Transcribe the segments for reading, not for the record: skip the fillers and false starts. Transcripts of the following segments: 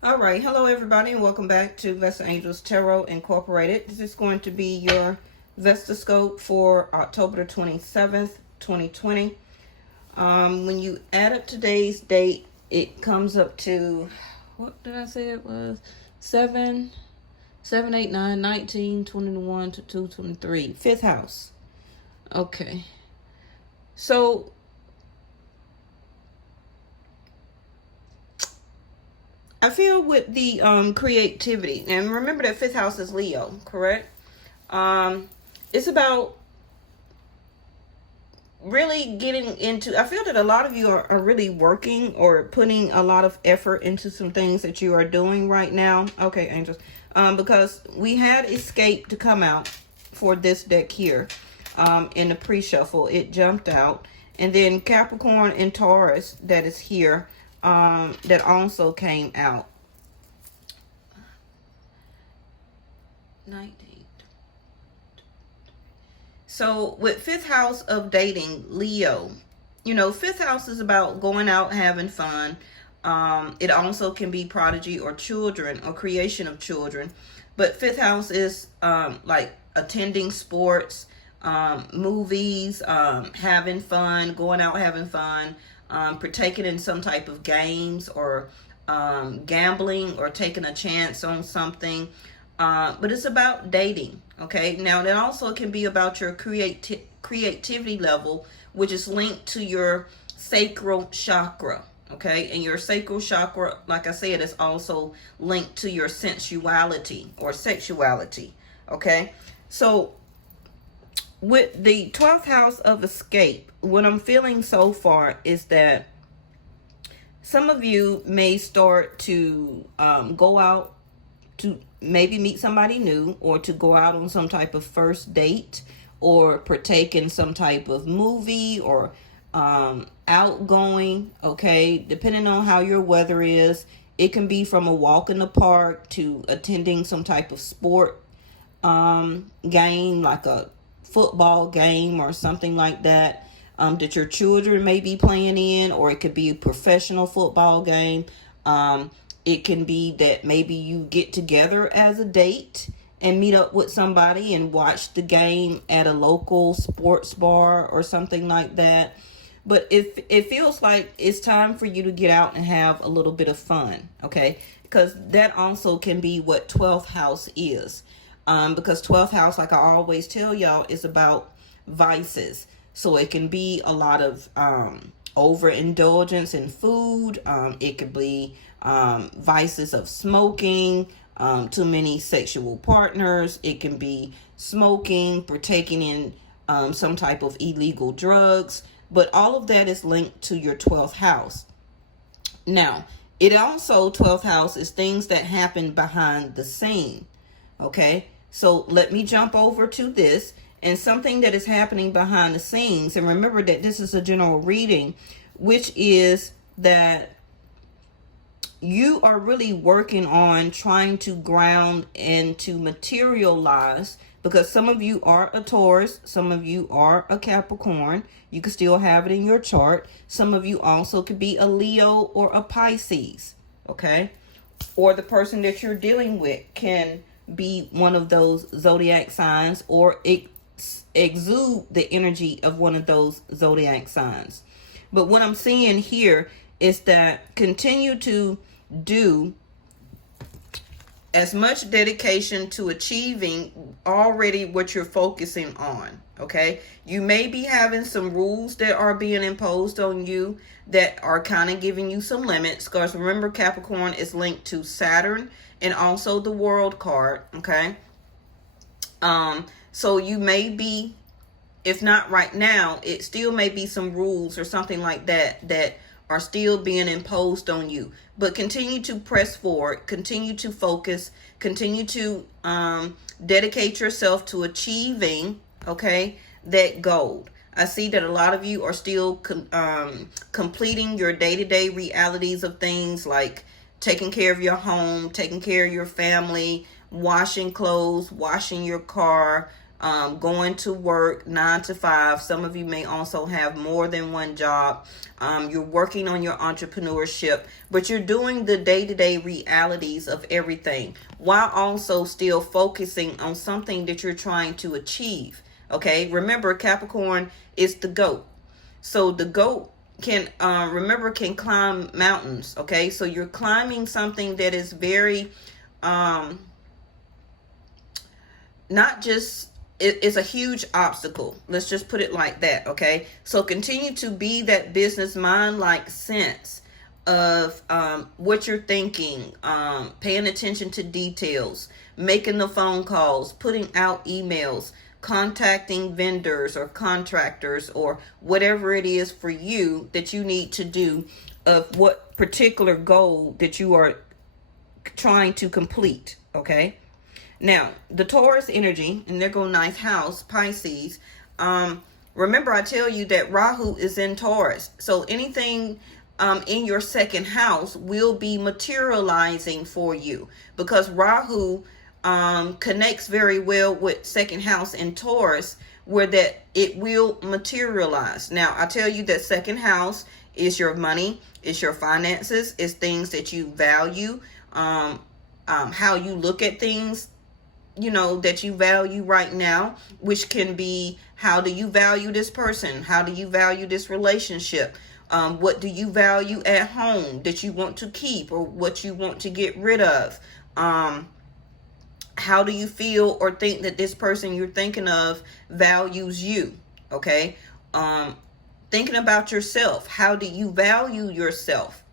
All right, hello everybody, and welcome back to Vesta Angels Tarot Incorporated. This is going to be your Vestascope for October the 27th, 2020. When you add up today's date, it comes up to, what did I say it was? 7, 8, 9, 19, 21, 22, 23. Fifth house. Okay. So I feel with the creativity, and remember that fifth house is Leo, correct? It's about really getting into, I feel that a lot of you are really working or putting a lot of effort into some things that you are doing right now. Okay, angels. Because we had escape to come out for this deck here. In the pre-shuffle, it jumped out. And then Capricorn and Taurus that is here. That also came out. 19. So with fifth house of dating, Leo, you know, fifth house is about going out, having fun. It also can be prodigy or children or creation of children. But fifth house is like attending sports, movies, having fun, going out having fun, partaking in some type of games or gambling or taking a chance on something. But it's about dating, okay? Now, that also can be about your creativity level, which is linked to your sacral chakra, okay? And your sacral chakra, like I said, is also linked to your sensuality or sexuality, okay? So with the 12th house of escape, what I'm feeling so far is that some of you may start to go out to maybe meet somebody new, or to go out on some type of first date, or partake in some type of movie, or outgoing, okay? Depending on how your weather is, it can be from a walk in the park to attending some type of sport game, like a football game or something like that, that your children may be playing in, or it could be a professional football game. It can be that maybe you get together as a date and meet up with somebody and watch the game at a local sports bar or something like that. But it feels like it's time for you to get out and have a little bit of fun, okay? Because that also can be what 12th house is. Because 12th house, like I always tell y'all, is about vices. So it can be a lot of overindulgence in food. It could be vices of smoking, too many sexual partners. It can be smoking, partaking in some type of illegal drugs. But all of that is linked to your 12th house. Now, it also, 12th house is things that happen behind the scene. Okay, so let me jump over to this. And something that is happening behind the scenes, and remember that this is a general reading, which is that you are really working on trying to ground and to materialize, because some of you are a Taurus, some of you are a Capricorn. You can still have it in your chart. Some of you also could be a Leo or a Pisces, okay? Or the person that you're dealing with can be one of those zodiac signs, or exude the energy of one of those zodiac signs. But what I'm seeing here is that continue to do as much dedication to achieving already what you're focusing on, okay? You may be having some rules that are being imposed on you that are kind of giving you some limits, because remember, Capricorn is linked to Saturn and also the World card, okay? So you may be, if not right now, it still may be some rules or something like that that are still being imposed on you. But continue to press forward, continue to focus, continue to dedicate yourself to achieving, okay, that goal. I see that a lot of you are still completing your day-to-day realities of things, like taking care of your home, taking care of your family, washing clothes, washing your car, going to work 9 to 5. Some of you may also have more than one job. You're working on your entrepreneurship, but you're doing the day-to-day realities of everything while also still focusing on something that you're trying to achieve. Okay, remember, Capricorn is the goat. So the goat can can climb mountains. Okay, so you're climbing something that is very not just, it's a huge obstacle. Let's just put it like that. Okay, so continue to be that business mind like sense of what you're thinking, paying attention to details, making the phone calls, putting out emails, contacting vendors or contractors or whatever it is for you that you need to do, of what particular goal that you are trying to complete. Okay, now the Taurus energy, and there go ninth house, Pisces. Remember, I tell you that Rahu is in Taurus, so anything in your second house will be materializing for you, because Rahu connects very well with second house in Taurus, where that it will materialize. Now, I tell you that second house is your money, is your finances, is things that you value, how you look at things, you know, that you value right now, which can be, how do you value this person? How do you value this relationship? What do you value at home that you want to keep, or what you want to get rid of? How do you feel or think that this person you're thinking of values you? Okay. Thinking about yourself. How do you value yourself?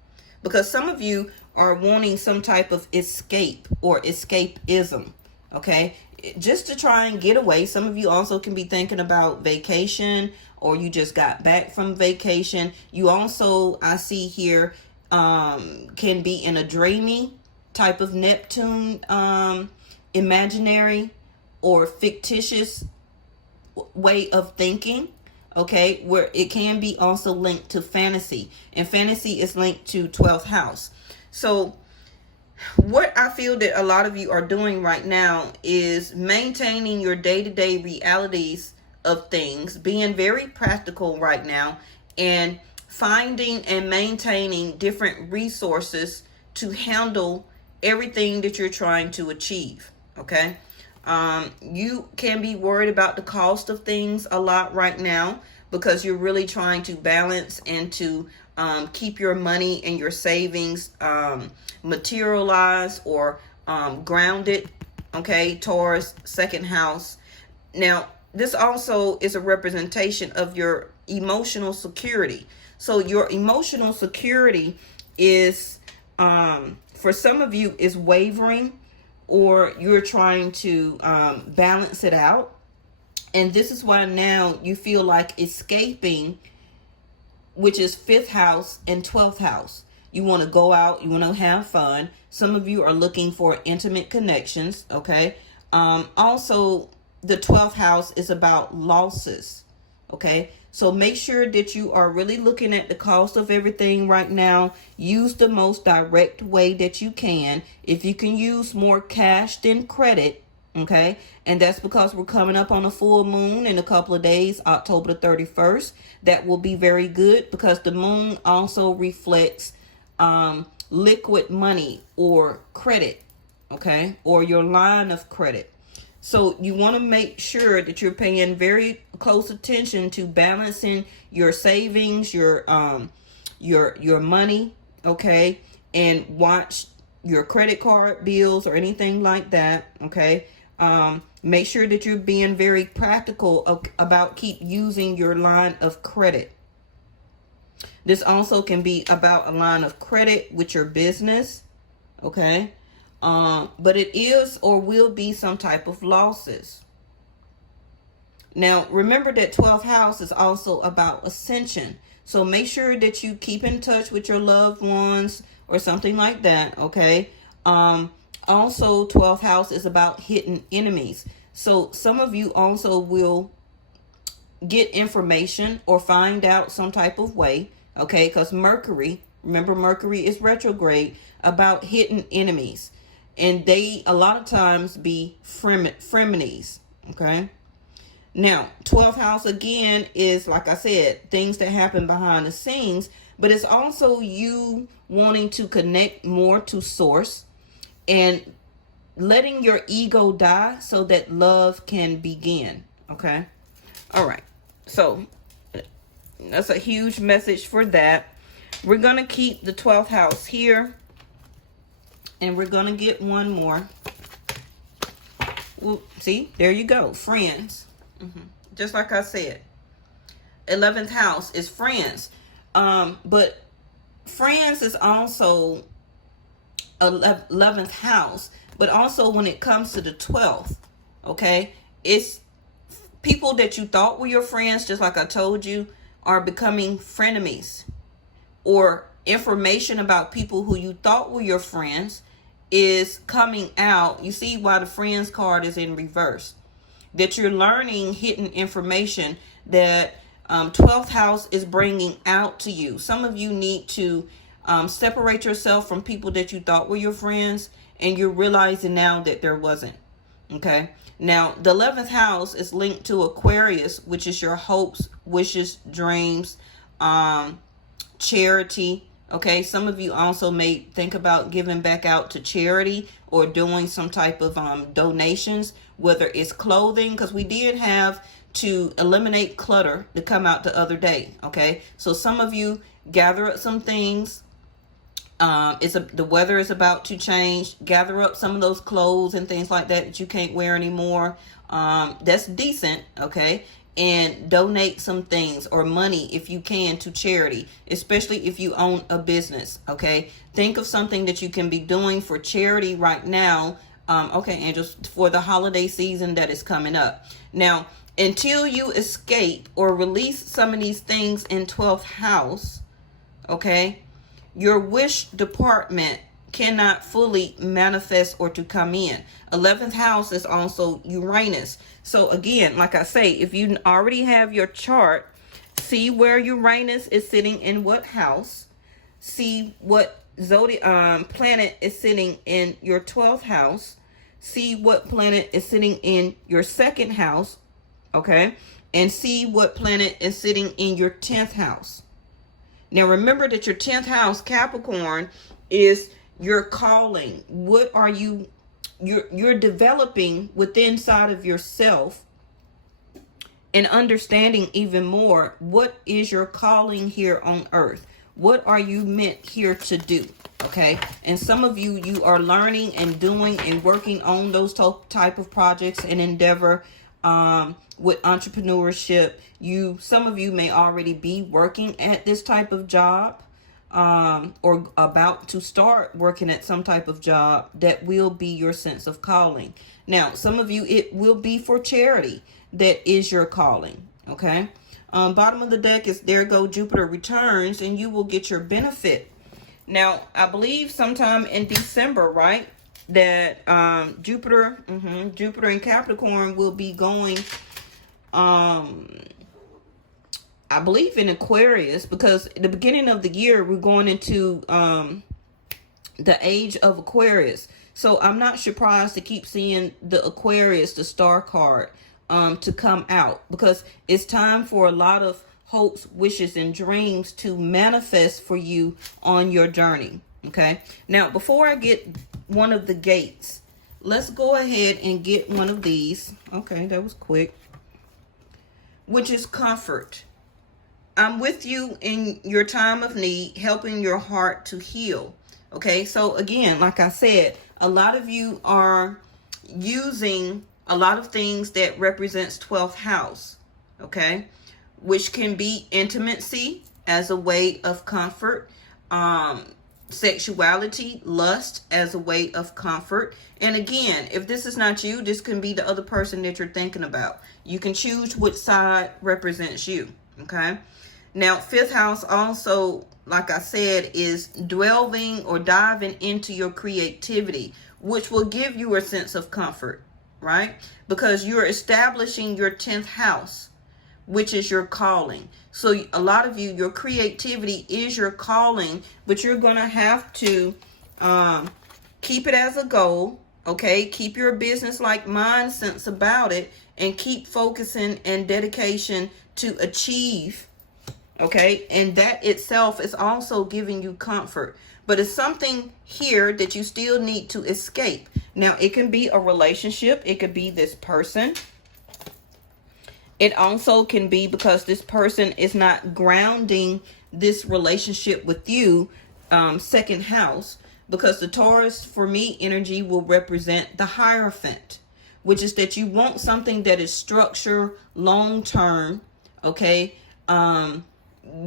Because some of you are wanting some type of escape or escapism. Okay. Just to try and get away. Some of you also can be thinking about vacation, or you just got back from vacation. You also, I see here, can be in a dreamy type of Neptune, imaginary or fictitious way of thinking. Okay, where it can be also linked to fantasy, and fantasy is linked to 12th house. So what I feel that a lot of you are doing right now is maintaining your day-to-day realities of things, being very practical right now, and finding and maintaining different resources to handle everything that you're trying to achieve. Okay, you can be worried about the cost of things a lot right now, because you're really trying to balance and to keep your money and your savings materialized or grounded. Okay, Taurus, second house. Now, this also is a representation of your emotional security. So your emotional security is, for some of you, is wavering, or you're trying to balance it out. And this is why now you feel like escaping, which is 5th house and 12th house. You want to go out, you want to have fun. Some of you are looking for intimate connections. Okay. Also, the 12th house is about losses. Okay. So make sure that you are really looking at the cost of everything right now. Use the most direct way that you can. If you can use more cash than credit, okay? And that's because we're coming up on a full moon in a couple of days, October the 31st. That will be very good, because the moon also reflects liquid money or credit, okay? Or your line of credit. So you want to make sure that you're paying very close attention to balancing your savings, your money, okay? And watch your credit card bills or anything like that, okay? Make sure that you're being very practical about keep using your line of credit. This also can be about a line of credit with your business, okay? But it is or will be some type of losses. Now, remember that 12th house is also about ascension. So make sure that you keep in touch with your loved ones or something like that, okay? Also, 12th house is about hidden enemies. So some of you also will get information or find out some type of way, okay? Because Mercury, remember Mercury is retrograde, about hidden enemies. And they, a lot of times, be frenemies, okay? Now, 12th house again is, like I said, things that happen behind the scenes, but it's also you wanting to connect more to source and letting your ego die so that love can begin. Okay. All right. So that's a huge message for that. We're going to keep the 12th house here. And we're going to get one more. Well, see, there you go. Friends. Just like I said. 11th house is friends. But friends is also 11th house. But also when it comes to the 12th, okay, it's people that you thought were your friends, just like I told you, are becoming frenemies. Or information about people who you thought were your friends is coming out. You see why the friends card is in reverse. That you're learning hidden information that 12th house is bringing out to you. Some of you need to separate yourself from people that you thought were your friends, and you're realizing now that there wasn't. Okay. Now, the 11th house is linked to Aquarius, which is your hopes, wishes, dreams, charity. Okay. Some of you also may think about giving back out to charity or doing some type of donations, whether it's clothing, because we did have to eliminate clutter to come out the other day. Okay. So some of you gather up some things. The weather is about to change. Gather up some of those clothes and things like that you can't wear anymore. That's decent, okay? And donate some things or money if you can to charity, especially if you own a business, okay? Think of something that you can be doing for charity right now, okay, and just for the holiday season that is coming up. Now, until you escape or release some of these things in 12th house, okay, your wish department cannot fully manifest or to come in. 11th house is also Uranus. So again, like I say, if you already have your chart, see where Uranus is sitting in what house. See what zodiac planet is sitting in your 12th house. See what planet is sitting in your 2nd house, okay? And see what planet is sitting in your 10th house. Now, remember that your 10th house, Capricorn, is your calling. What are you're developing within inside of yourself and understanding even more what is your calling here on earth. What are you meant here to do? Okay. And some of you are learning and doing and working on those type of projects and endeavor with entrepreneurship. Some of you may already be working at this type of job, or about to start working at some type of job that will be your sense of calling. Now, some of you, it will be for charity that is your calling. Okay. Bottom of the deck is there go Jupiter returns, and you will get your benefit. Now, I believe sometime in December, right? That Jupiter and Capricorn will be going, I believe in Aquarius, because at the beginning of the year we're going into the age of Aquarius. So I'm not surprised to keep seeing the Aquarius, the star card, to come out, because it's time for a lot of hopes, wishes, and dreams to manifest for you on your journey. Okay. Now, before I get one of the gates, let's go ahead and get one of these. Okay, that was quick. Which is comfort. I'm with you in your time of need, helping your heart to heal. Okay, so again, like I said, a lot of you are using a lot of things that represents 12th house. Okay, which can be intimacy as a way of comfort, sexuality, lust as a way of comfort. And again, if this is not you, this can be the other person that you're thinking about. You can choose which side represents you. Okay. Now, 5th house also, like I said, is delving or diving into your creativity, which will give you a sense of comfort, right? Because you're establishing your 10th house, which is your calling. So a lot of you, your creativity is your calling, but you're going to have to keep it as a goal, Okay, keep your business-like mindset about it and keep focusing and dedication to achieve. Okay, and that itself is also giving you comfort. But it's something here that you still need to escape. Now, it can be a relationship. It could be this person. It also can be because this person is not grounding this relationship with you, second house. Because the Taurus, for me, energy will represent the Hierophant, which is that you want something that is structured long-term, okay?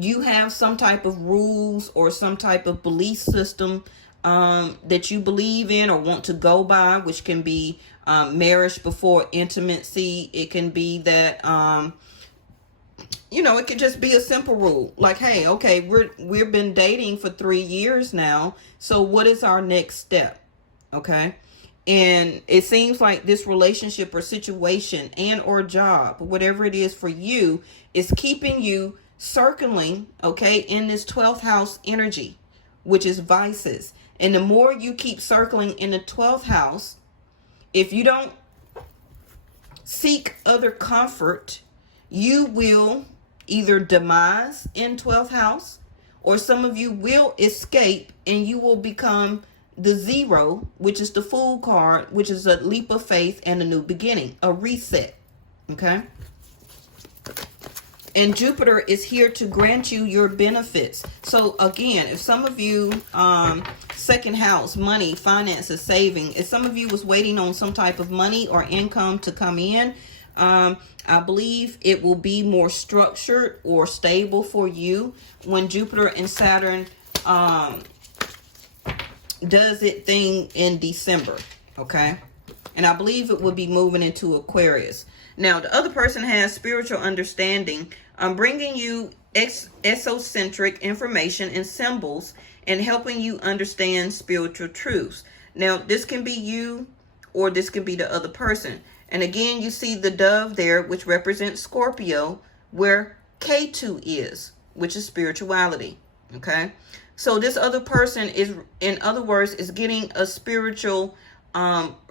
You have some type of rules or some type of belief system that you believe in or want to go by, which can be marriage before intimacy. It can be that it could just be a simple rule like, hey, okay, we've been dating for 3 years now, so what is our next step? Okay. And it seems like this relationship or situation and or job, whatever it is for you, is keeping you circling, okay, in this 12th house energy, which is vices. And the more you keep circling in the 12th house, if you don't seek other comfort, you will either demise in 12th house, or some of you will escape and you will become the zero, which is the Fool card, which is a leap of faith and a new beginning, a reset. Okay. And Jupiter is here to grant you your benefits. So again, if some of you, second house, money, finances, saving, if some of you was waiting on some type of money or income to come in, I believe it will be more structured or stable for you when Jupiter and Saturn does its thing in December. Okay. And I believe it will be moving into Aquarius. Now, the other person has spiritual understanding. I'm bringing you esocentric information and symbols and helping you understand spiritual truths. Now, this can be you or this can be the other person. And again, you see the dove there, which represents Scorpio, where K2 is, which is spirituality. Okay. So this other person is, in other words, is getting a spiritual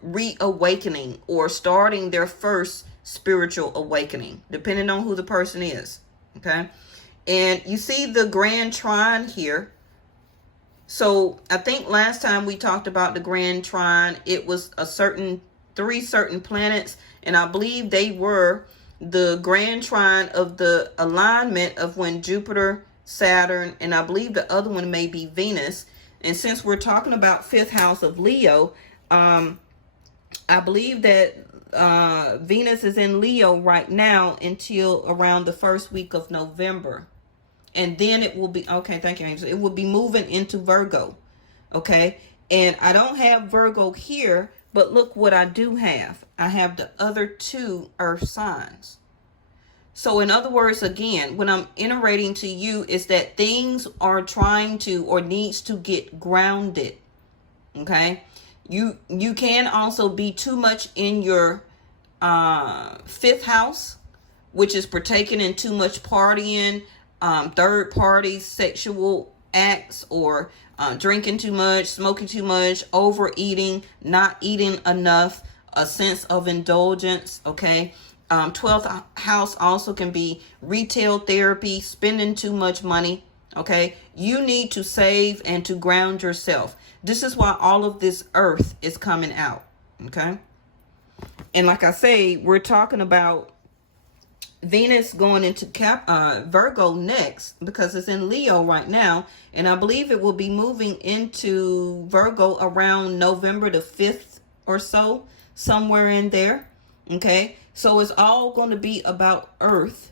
reawakening or starting their first spiritual awakening, depending on who the person is. Okay. And you see the grand trine here. So I think last time we talked about the grand trine, it was three certain planets, and I believe they were the grand trine of the alignment of when Jupiter, Saturn, and I believe the other one may be Venus. And since we're talking about fifth house of Leo, I believe that Venus is in Leo right now until around the first week of November. And then it will be, okay, thank you, Angel. It will be moving into Virgo. Okay. And I don't have Virgo here, but look what I do have. I have the other two earth signs. So in other words, again, what I'm iterating to you is that things are trying to or needs to get grounded. Okay. You can also be too much in your fifth house, which is partaking in too much partying, third party sexual acts, or drinking too much, smoking too much, overeating, not eating enough, a sense of indulgence. Okay. 12th house also can be retail therapy, spending too much money. Okay. You need to save and to ground yourself. This is why all of this earth is coming out. Okay. And like I say, we're talking about Venus going into Virgo next, because it's in Leo right now. And I believe it will be moving into Virgo around November the 5th or so, somewhere in there. Okay. So it's all going to be about earth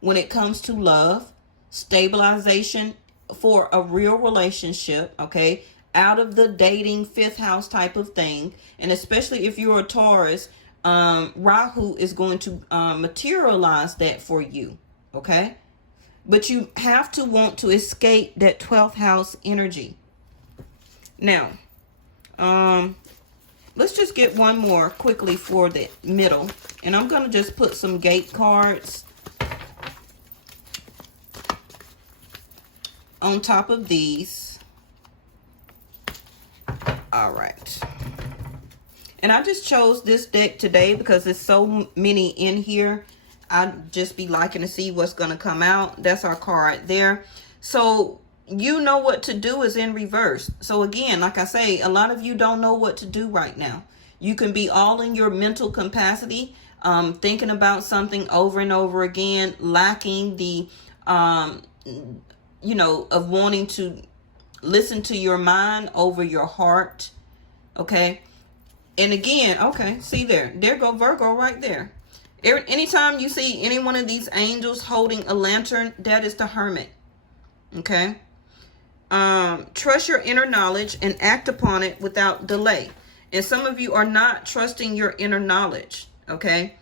when it comes to love, stabilization for a real relationship. Okay. Out of the dating fifth house type of thing. And especially if you're a Taurus, Rahu is going to materialize that for you. Okay. But you have to want to escape that 12th house energy. Now, let's just get one more quickly for the middle. And I'm going to just put some gate cards on top of these. All right. And I just chose this deck today because there's so many in here. I'd just be liking to see what's going to come out. That's our card there. So you know what to do is in reverse. So again, like I say, a lot of you don't know what to do right now. You can be all in your mental capacity, thinking about something over and over again, lacking the, you know, of wanting to listen to your mind over your heart. Okay. And again, okay, see there go Virgo right there. Anytime you see any one of these angels holding a lantern, that is the Hermit. Okay. Trust your inner knowledge and act upon it without delay. And some of you are not trusting your inner knowledge. Okay.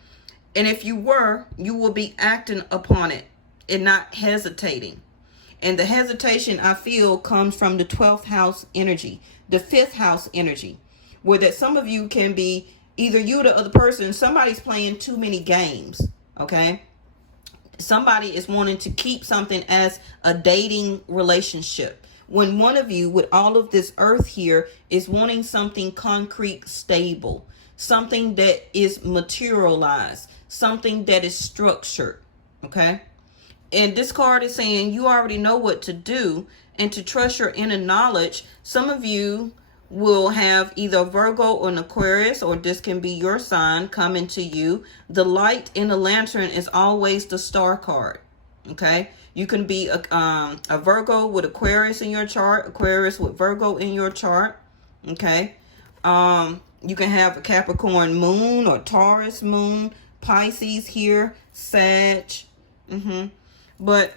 And if you were, you will be acting upon it and not hesitating. And the hesitation, I feel, comes from the 12th house energy, the 5th house energy, where that some of you can be either you or the other person. Somebody's playing too many games. Okay. Somebody is wanting to keep something as a dating relationship, when one of you with all of this earth here is wanting something concrete, stable, something that is materialized, something that is structured. Okay. And this card is saying you already know what to do and to trust your inner knowledge. Some of you will have either a Virgo or an Aquarius, or this can be your sign coming to you. The light in the lantern is always the star card. Okay. You can be a Virgo with Aquarius in your chart, Aquarius with Virgo in your chart. Okay. You can have a Capricorn moon or Taurus moon, Pisces here, Sag. But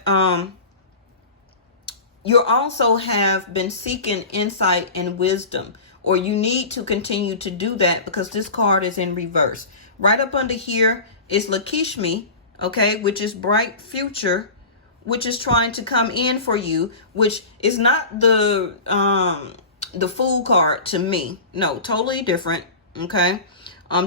you also have been seeking insight and wisdom, or you need to continue to do that because this card is in reverse. Right up under here is Lakshmi, okay, which is bright future, which is trying to come in for you, which is not the Fool card to me. No, totally different. Okay.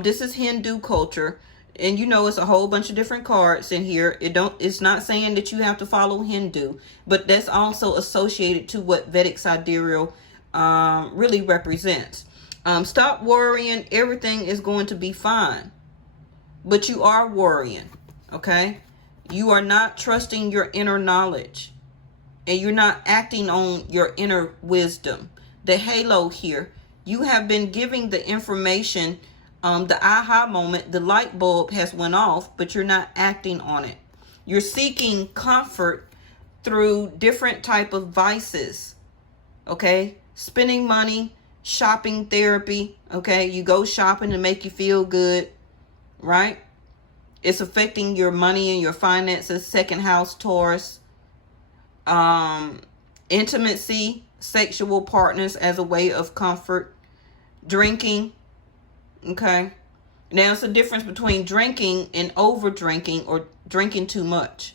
This is Hindu culture. And you know, it's a whole bunch of different cards in here. It's not saying that you have to follow Hindu, but that's also associated to what Vedic sidereal really represents. Stop worrying. Everything is going to be fine. But you are worrying. Okay. You are not trusting your inner knowledge, and you're not acting on your inner wisdom. The halo here, you have been giving the information, the aha moment, the light bulb has went off, but you're not acting on it. You're seeking comfort through different type of vices. Okay. Spending money, shopping therapy. Okay. You go shopping to make you feel good. Right. It's affecting your money and your finances. Second house, Taurus. Intimacy, sexual partners as a way of comfort. Drinking. Okay. Now, it's a difference between drinking and over drinking, or drinking too much.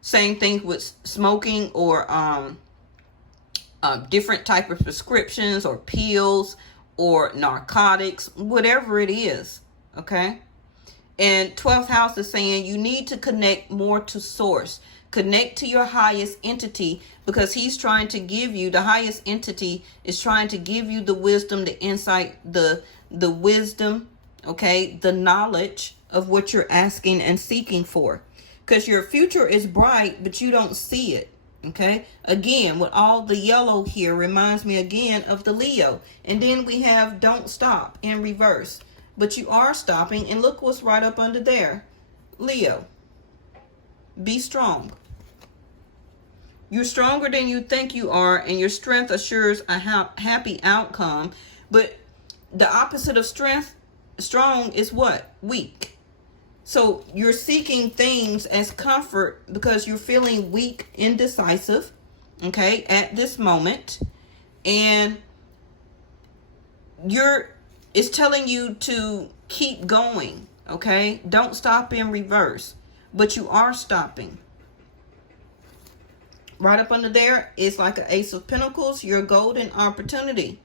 Same thing with smoking, or different type of prescriptions or pills or narcotics, whatever it is. Okay. And 12th house is saying you need to connect more to source. Connect to your highest entity, because he's trying to give you, the highest entity is trying to give you the wisdom, the insight, the wisdom, okay, the knowledge of what you're asking and seeking for. Because your future is bright, but you don't see it. Okay. Again, with all the yellow here, reminds me again of the Leo. And then we have don't stop in reverse. But you are stopping, and look what's right up under there. Leo, be strong. You're stronger than you think you are, and your strength assures a happy outcome. But the opposite of strong is what? Weak. So you're seeking things as comfort because you're feeling weak, indecisive, okay, at this moment. And it's telling you to keep going, okay? Don't stop in reverse, but you are stopping. Right up under there is like an Ace of Pentacles, your golden opportunity.